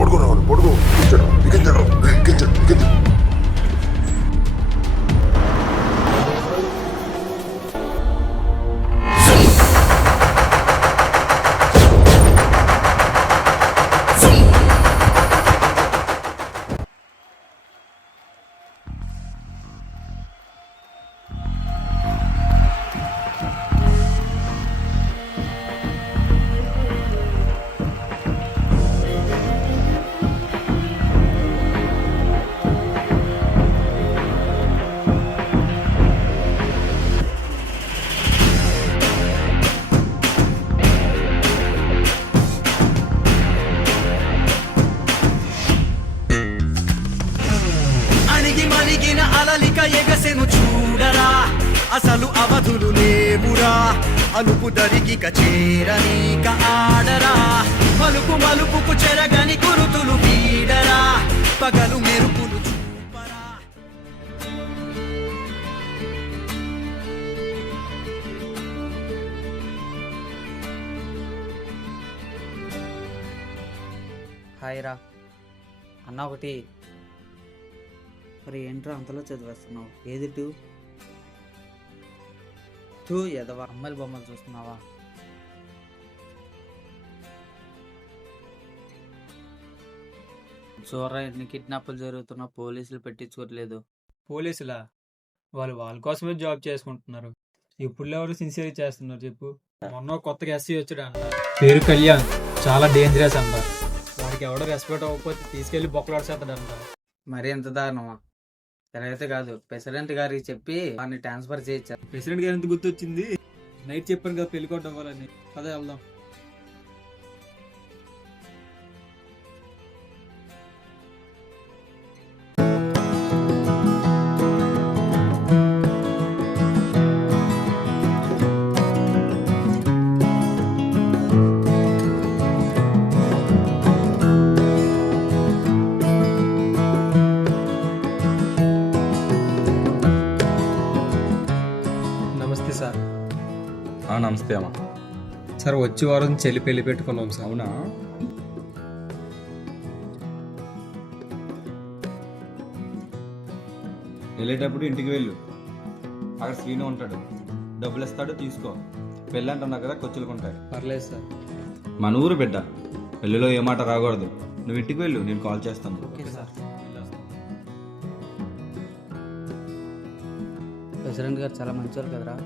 పడుకో రావాలి పడుకో కించడం అలలిక ఎగసెను చూడరా అసలు అవధులు లేవురా అలుపు దరిగిక చేరనీక ఆడరా మలుపు మలుపుకు చెరగని గురుతులు వీడరా పగలు మెరుపులు చూపరా. హాయ్ రా అన్న ఒకటి. మరి ఏంట్రా అంతలో చదివేస్తున్నావు? ఏది టూ ఎదవా అమ్మాయిల బొమ్మలు చూస్తున్నావా? చూడరా ఎన్ని కిడ్నాప్లు జరుగుతున్నా పోలీసులు పెట్టించుకోవట్లేదు. పోలీసులా? వాళ్ళ కోసమే జాబ్ చేసుకుంటున్నారు. ఇప్పుడు ఎవరు సిన్సియర్ చేస్తున్నారు చెప్పు? మొన్న కొత్తగా ఎస్సీ వచ్చాడు అంట, పేరు కళ్యాణ్. చాలా డేంజరస్ అంట. వాడికి ఎవడో రెస్పెక్ట్ అవ్వకపోతే తీసుకెళ్లి బొక్కలాడేస్తాడంట. మరి ఎంత దారుణమా? అయితే కాదు, ప్రెసిడెంట్ గారికి చెప్పి వాడిని ట్రాన్స్ఫర్ చేయించారు. ప్రెసిడెంట్ గారు ఎంత గుర్తొచ్చింది? నైట్ చెప్పాను కదా పెళ్లి కొట్టడం అవ్వాలని. అదే వెళ్దాం. నమస్తే సార్. నమస్తే అమ్మా. సార్ వచ్చే వారం చెల్లి పెళ్లి పెట్టుకున్నాం సార్. అవునా? వెళ్ళేటప్పుడు ఇంటికి వెళ్ళు. అక్కడ శ్రీను ఉంటాడు, డబ్బులు ఇస్తాడు, తీసుకో. పెళ్ళి అంటున్నావు కదా, ఖర్చులు ఉంటాయి. పర్లేదు సార్. మన ఊరు బిడ్డ, పెళ్ళిలో ఏ మాట రాకూడదు. నువ్వు ఇంటికి వెళ్ళు, నేను కాల్ చేస్తాను. Okay sir. ప్రెసిడెంట్ గారు చాలా మంచివారు కదరా,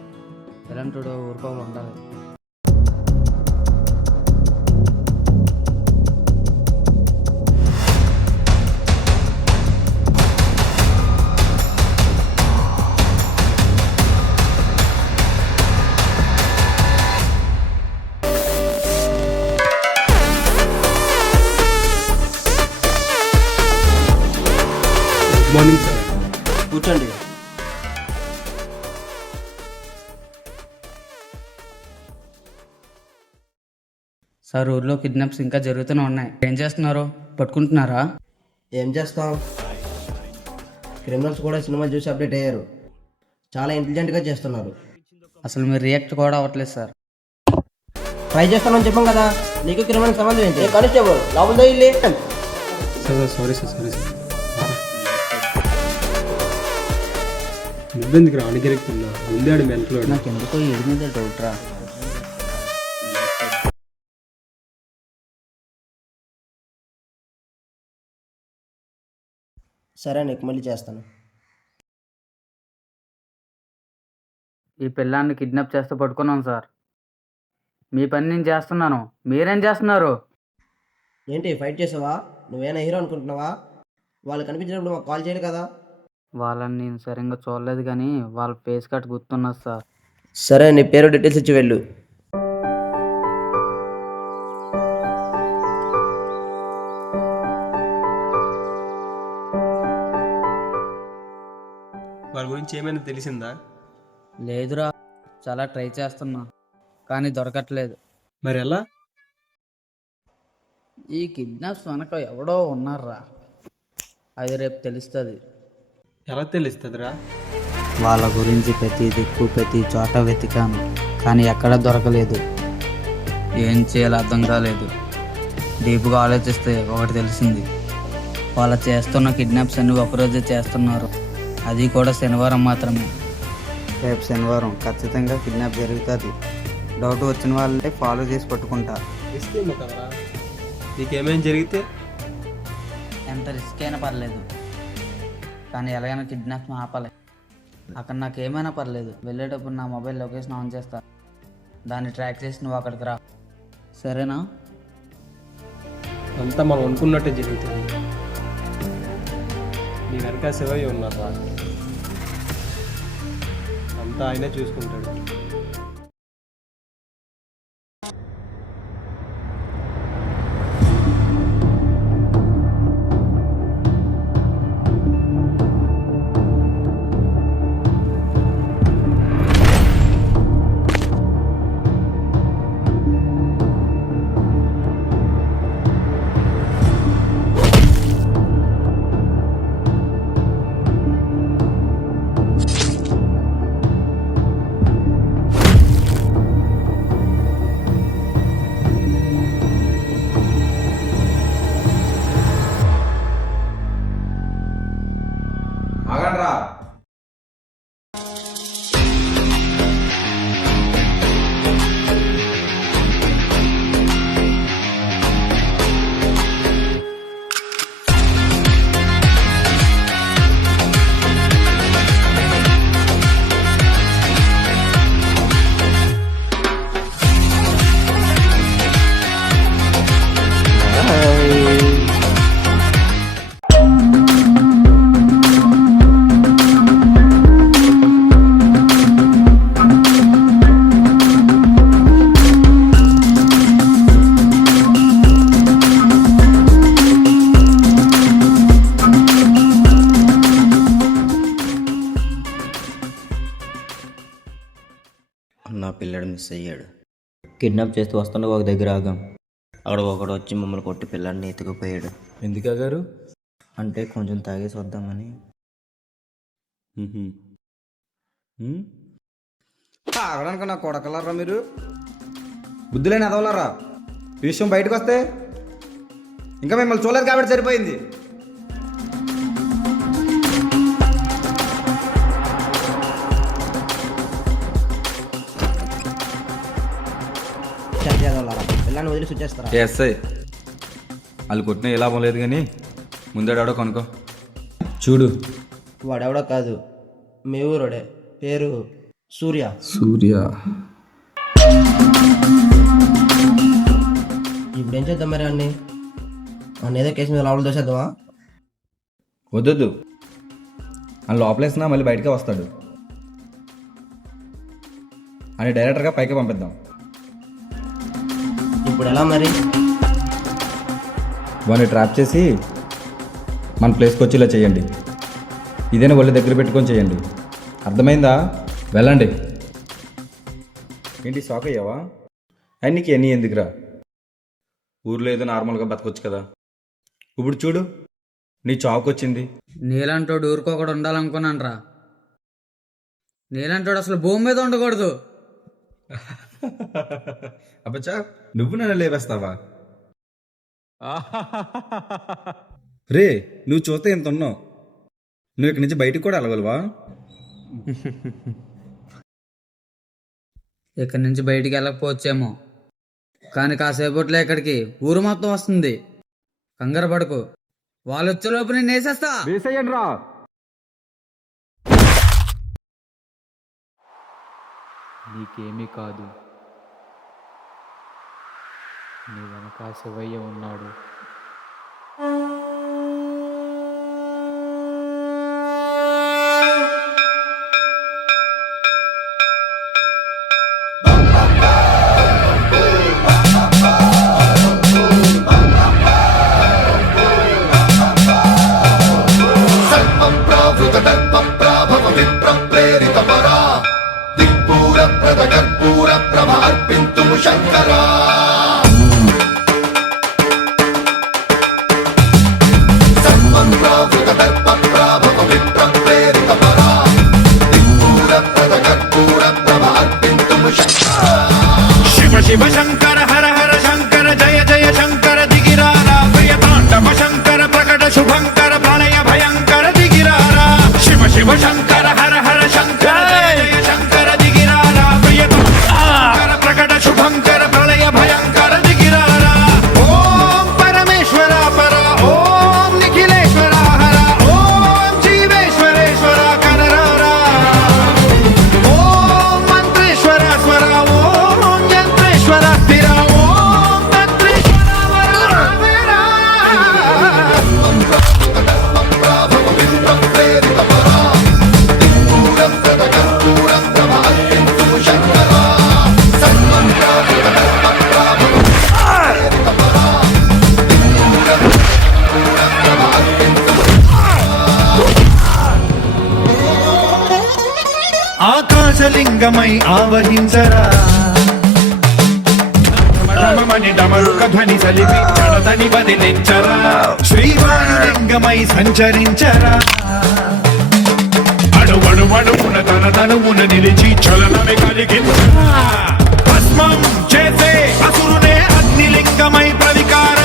ఎలాంటి ఊరుకోవాలి ఉండాలి. Good morning sir. కూర్చోండి. సార్ ఊర్లో కిడ్నాప్స్ ఇంకా జరుగుతూనే ఉన్నాయి. ఏం చేస్తున్నారు? పట్టుకుంటున్నారా? ఏం చేస్తాం, క్రిమినల్స్ కూడా సినిమాలు చూసి అప్డేట్ అయ్యారు. చాలా ఇంటెలిజెంట్గా చేస్తున్నారు. అసలు మీరు రియాక్ట్ కూడా అవ్వట్లేదు సార్. ట్రై చేస్తానని చెప్పాం కదా, నీకు క్రిమినల్ సంబంధం ఏంటి? కానిస్టేబుల్ లోపల ఇల్లు. Sir sorry sir, sorry sir. నువ్వెందుకు రానిగెరుకుతున్నా? ముందాడు మెంట్లో. నాకు ఎందుకో ఏడు మీద డౌట్ రా. సరే నీకు మళ్ళీ చేస్తాను. ఈ పిల్లాన్ని కిడ్నాప్ చేస్తే పట్టుకున్నాను సార్. మీ పని నేను చేస్తున్నాను, మీరేం చేస్తున్నారు? ఏంటి ఫైట్ చేసావా? నువ్వేనా హీరో అనుకుంటున్నావా? వాళ్ళు కనిపించినప్పుడు మాకు కాల్ చేయాలి కదా. వాళ్ళని నేను సరిగ్గా చూడలేదు కానీ వాళ్ళ ఫేస్ కట్ గుర్తున్నది సార్. సరే నీ పేరు డీటెయిల్స్ ఇచ్చి వెళ్ళు. వాళ్ళ గురించి ఏమైనా తెలిసిందా? లేదురా, చాలా ట్రై చేస్తున్నా కానీ దొరకట్లేదు. మరి ఎలా? ఈ కిడ్నాప్స్ వెనక ఎవడో ఉన్నారా, అది రేపు తెలుస్తుంది. ఎలా తెలుస్తుందిరా? వాళ్ళ గురించి ప్రతి దిక్కు ప్రతి చోట వెతికాను కానీ ఎక్కడా దొరకలేదు. ఏం చేయాలో అర్థం కాలేదు. డీప్గా ఆలోచిస్తే ఒకటి తెలిసింది. వాళ్ళ చేస్తున్న కిడ్నాప్స్ అన్ని ఒకరోజే చేస్తున్నారు, అది కూడా శనివారం మాత్రమే. రేపు శనివారం ఖచ్చితంగా కిడ్నాప్ జరుగుతుంది. డౌట్ వచ్చిన వాళ్ళే ఫాలో చేసి పట్టుకుంటా. రిస్క్ ఏమో కదరా, నీకేమైనా జరిగితే ఎంత రిస్క్ అయినా పర్లేదు, కానీ ఎలాగైనా కిడ్నాప్స్ ఆపాలి. అక్కడ నాకు ఏమైనా పర్లేదు, వెళ్ళేటప్పుడు నా మొబైల్ లొకేషన్ ఆన్ చేస్తా, దాన్ని ట్రాక్ చేసి నువ్వు అక్కడికి రా, సరేనా? అంతా మనం అనుకున్నట్టే జరుగుతుంది. నీ వెనక శివయ్య ఉన్నారా, అంతా ఆయనే చూసుకుంటాడు. ఆగండ్రా. నా పిల్లడు మిస్ అయ్యాడు. కిడ్నాప్ చేస్తూ వస్తుండగా ఒక దగ్గర ఆగాం. అక్కడ ఒకడు వచ్చి మమ్మల్ని కొట్టి పిల్లాడిని ఎత్తుకుపోయాడు. ఎందుకు గారు? అంటే కొంచెం తాగేసి వద్దామని. తాగడానికి నా కొడకలరా మీరు, బుద్ధులేని ఎదవలరా. ఈ విషయం బయటకు వస్తే ఇంకా మిమ్మల్ని చూడలేదు కాబట్టి సరిపోయింది. పిల్లని వదిలి వచ్చేస్తారా? ఎస్ఐ వాళ్ళు కొట్టిన ఏ లాభం లేదు, కానీ ముందేడాడో కనుకో. చూడు, వాడెవడో కాదు, మీ ఊరోడే, పేరు సూర్య. ఇప్పుడు ఏం చేద్దాం మరి అన్ని? ఏదో కేసు మీద లోపల దోసేద్దామా? వద్దొద్దు, అని లోపలేసినా మళ్ళీ బయటకే వస్తాడు అని డైరెక్టర్గా పైకి పంపిద్దాం. ఇప్పుడు ఎలా మరి? వాడిని ట్రాప్ చేసి మన ప్లేస్కి వచ్చి ఇలా చేయండి. ఇదేనా ఒళ్ళు దగ్గర పెట్టుకొని చేయండి, అర్థమైందా? వెళ్ళండి. ఏంటి షాక్ అయ్యావా? అని నీకు ఎన్ని ఎందుకురా, ఊర్లో ఏదో నార్మల్గా బతకొచ్చు కదా. ఇప్పుడు చూడు, నీ చావుకు వచ్చింది. నీలంటోడు ఊరుకోకుండా ఉండాలనుకున్నాను రా. నీలంటోడు అసలు భూమి మీద ఉండకూడదు. అబ్బచ్చా, నువ్వు నన్ను లేవేస్తావా? రే, నువ్వు చూస్తే ఎంత ఉన్నావు, నువ్వు ఇక్కడి నుంచి బయటికి కూడా వెళ్ళగలవా? ఇక్కడి నుంచి బయటికి వెళ్ళకపోవచ్చేమో, కానీ కాసేపట్లో ఇక్కడికి ఊరు మొత్తం వస్తుంది. కంగారు పడకు, వాళ్ళు వచ్చేలోపు నేను వేసేస్తా. వేసేయండి రా. నీకేమీ కాదు, నీ వెనక శివయ్య ఉన్నాడు. లింగమై ఆవహించరా ఢమఢమమని డమరుక ధ్వని సలిపి జడతని బదిలించరా శ్రీవాయులింగమై సంచరించరా అడువడువడుమున తన తనువున నిలిచి చలనమే కలిగించరా భస్మం చేసే అసురునే అగ్నిలింగమై ప్రవికార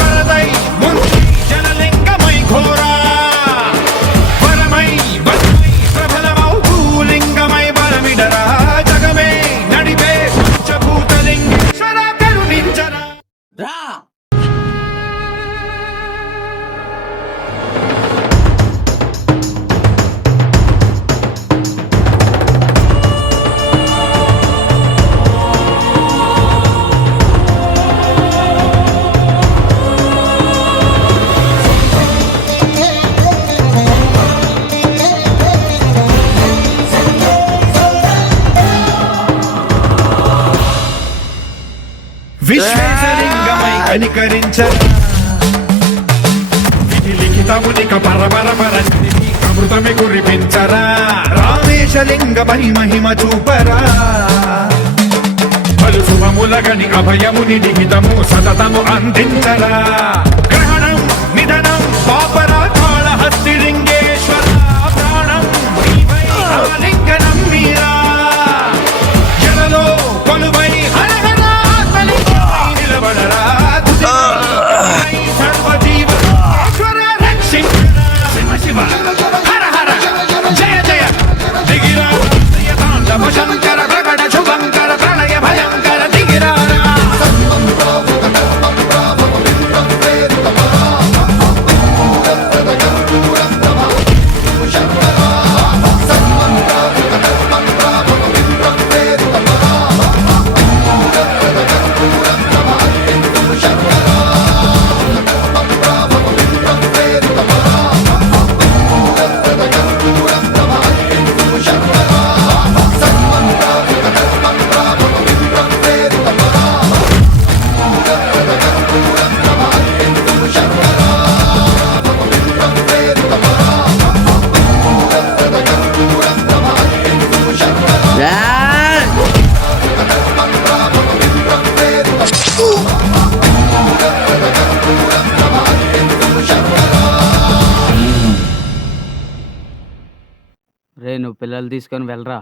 వరదై ముంచి జలలింగమై ఘోరా వరమై వరమై ప్రబలమౌ భూలింగమై బలమిడరా జగమే నడిపే పంచభూతలింగేశ్వర కరుణించరా విశ్వేశలింగమై కనికరించరా విధి లిఖితమునిక పరపరపర అమృతమి కురిపించరా రామేశలింగమై మహిమ చూపరా పలు శుభములగని అభయముని లిఖితము సతతము అందించరా గ్రహణం నిధనం పాపరా కాళహస్తి లింగేశ్వర ప్రాణం నీవై లింగనం మీరా జలలో కొలువై హరహర ఆత్మలింగమై నిలబడరా సర్వజీవేశ్వర రక్షించరా శివ శివ హర హర జయ జయ దిగిరా తాండవ శంకర ప్రకట శుభంకర ప్రణయ భయంకర దిగిరా రే నువ్వు పిల్లలు తీసుకొని వెళ్ళరా.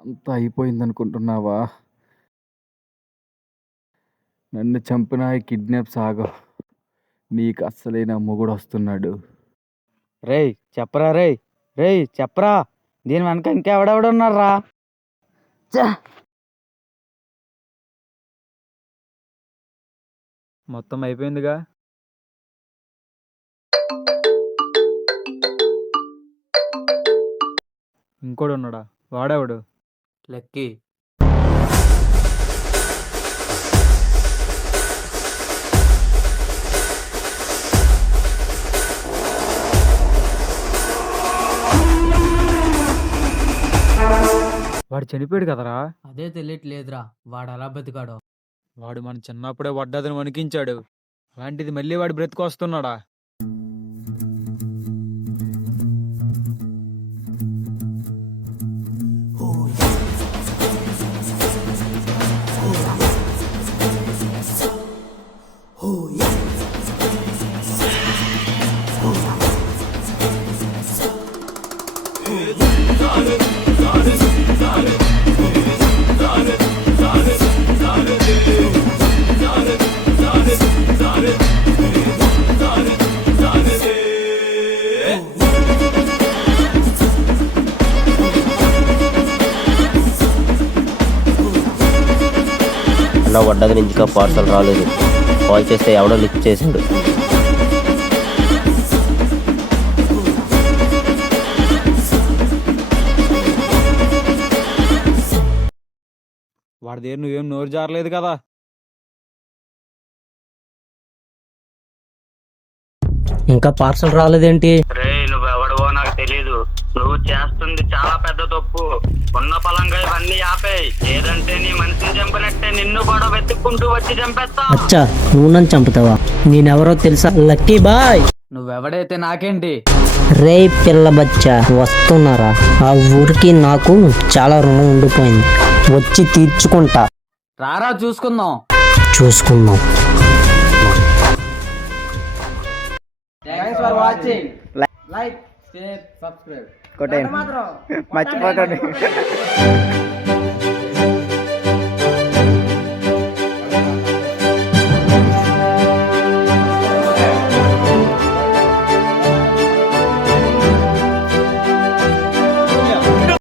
అంతా అయిపోయిందనుకుంటున్నావా? నన్ను చంపిన కిడ్నాప్ సాగ నీకు అస్సలైన మొగుడు వస్తున్నాడు. రేయ్ చెప్పరా, రేయ్ చెప్పరా, దీని వెనక ఇంకెవడెవడున్నారా? మొత్తం అయిపోయిందిగా. ఇంకోడు ఉన్నాడా? వాడేవాడు? లక్కీ. వాడు చనిపోయాడు కదరా. అదే తెలియట్లేదురా, వాడు అలా బతికాడో. వాడు మన చిన్నప్పుడే వడ్డాదని వణికించాడు. అలాంటిది మళ్ళీ వాడు బ్రతికొస్తున్నాడా? అన్న వడ్డది నుంచి ఇంకా పార్సల్ రాలేదు. కాల్ చేస్తే ఎవడో లిఫ్ట్ చేశాడు. వాడి దగ్గర నువ్వేం నోరు జారలేదు కదా. ఇంకా పార్సల్ రాలేదేంటి? నువ్వెవడవో నాకు తెలీదు. నువ్వు చేస్తుంది చాలా పెద్ద తప్పు. ఉన్న పలంగా ఇవన్నీ ఆపేయి, లేదంటే నీ మనిషిని చంపినట్టే నిన్ను కూడా వెతుక్కుంటూ వచ్చి చంపేస్తా. అచ్చా, నువ్వు నన్ను చంపుతావా? నేనెవరో తెలుసా? Lucky boy. నువ్వెవడైతే నాకేంటి? రే పిల్ల బచ్చా వస్తున్నారా? ఆ ఊరికి నాకు చాలా రుణం ఉండిపోయింది, వచ్చి తీర్చుకుంటా. రారా చూసుకుందాం. చూసుకుందాం. Thanks for watching. Like, share, subscribe. మర్చిపోకండి.